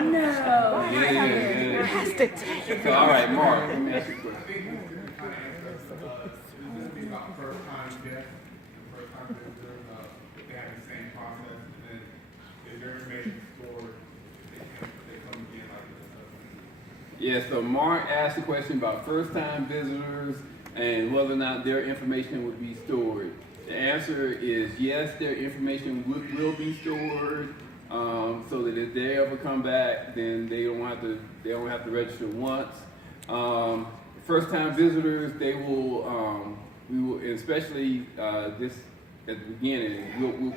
No. Yeah. So, all right, Mark, let me ask you a question. This is about first time guests, the first time visitors, if they have the same process, and then is their information stored, they come again like this? Yeah, so Mark asked a question about first-time visitors and whether or not their information would be stored. The answer is yes, their information will be stored, so that if they ever come back, then they don't have to register once. First-time visitors, they will we will, especially this at the beginning,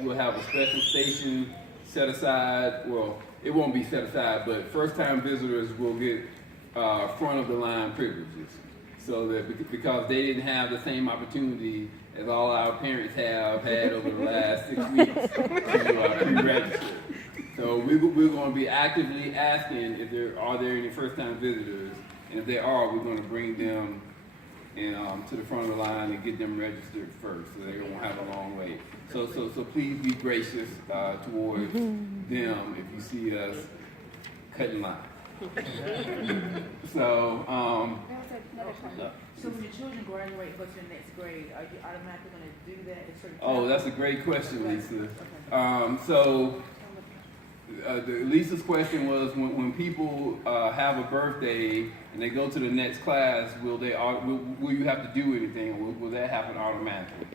we'll have a special station set aside. Well, it won't be set aside, but first-time visitors will get front of the line privileges, so that because they didn't have the same opportunity as all our parents have had over the last 6 weeks to pre-register. So we're going to be actively asking if are there any first-time visitors, and if there are, we're going to bring them to the front of the line and get them registered first, so they won't have a long wait. So please be gracious towards them if you see us cutting line. So when your children graduate and go to the next grade, are you automatically going to do that? Oh, that's a great question, Lisa. Lisa's question was when people have a birthday and they go to the next class, will you have to do anything, or will that happen automatically?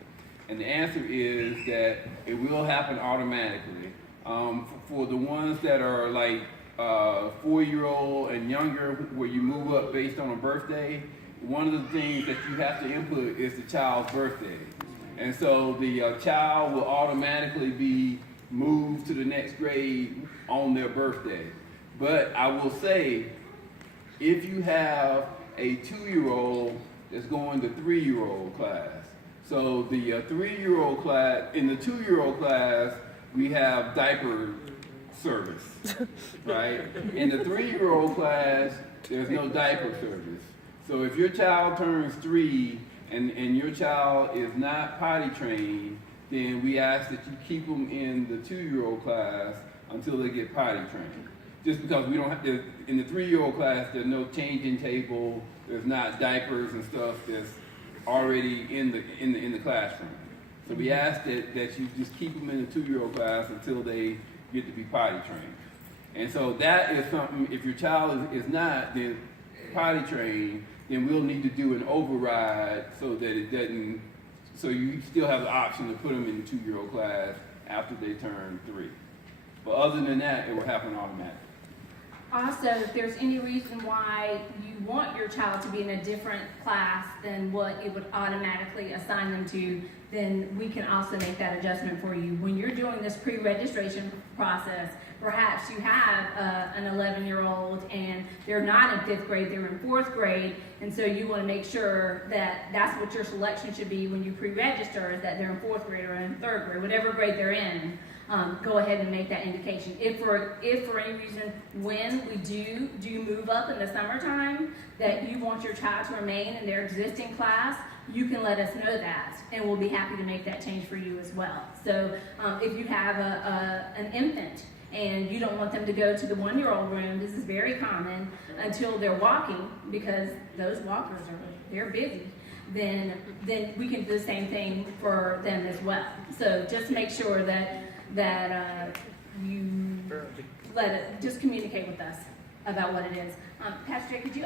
And the answer is that it will happen automatically. For the ones that are like 4-year-old and younger, where you move up based on a birthday, one of the things that you have to input is the child's birthday. And so the child will automatically be moved to the next grade on their birthday. But I will say, if you have a 2-year-old that's going to 3-year-old class, so the 3-year-old class, in the 2-year-old class, we have diaper service, right? In the 3-year-old class, there's no diaper service. So if your child turns 3 and your child is not potty trained, then we ask that you keep them in the 2-year-old class until they get potty trained. Just because we don't have to, in the 3-year-old class, there's no changing table, there's not diapers and stuff that's already in the classroom. So we ask that you just keep them in the 2-year-old class until they get to be potty trained. And so that is something, if your child is not then potty trained, then we'll need to do an override so that it doesn't, so you still have the option to put them in the 2-year-old class after they turn 3. But other than that, it will happen automatically. Also, if there's any reason why you want your child to be in a different class than what it would automatically assign them to, then we can also make that adjustment for you. When you're doing this pre-registration process, perhaps you have an 11-year-old and they're not in 5th grade, they're in 4th grade, and so you want to make sure that that's what your selection should be when you pre-register, is that they're in 4th grade or in 3rd grade, whatever grade they're in. Go ahead and make that indication. If for any reason, when we do move up in the summertime, that you want your child to remain in their existing class, you can let us know that, and we'll be happy to make that change for you as well. So if you have an infant and you don't want them to go to the 1-year-old room, this is very common, until they're walking, because those walkers they're busy, then we can do the same thing for them as well. So just make sure that you just communicate with us about what it is. Pastor Jay, could you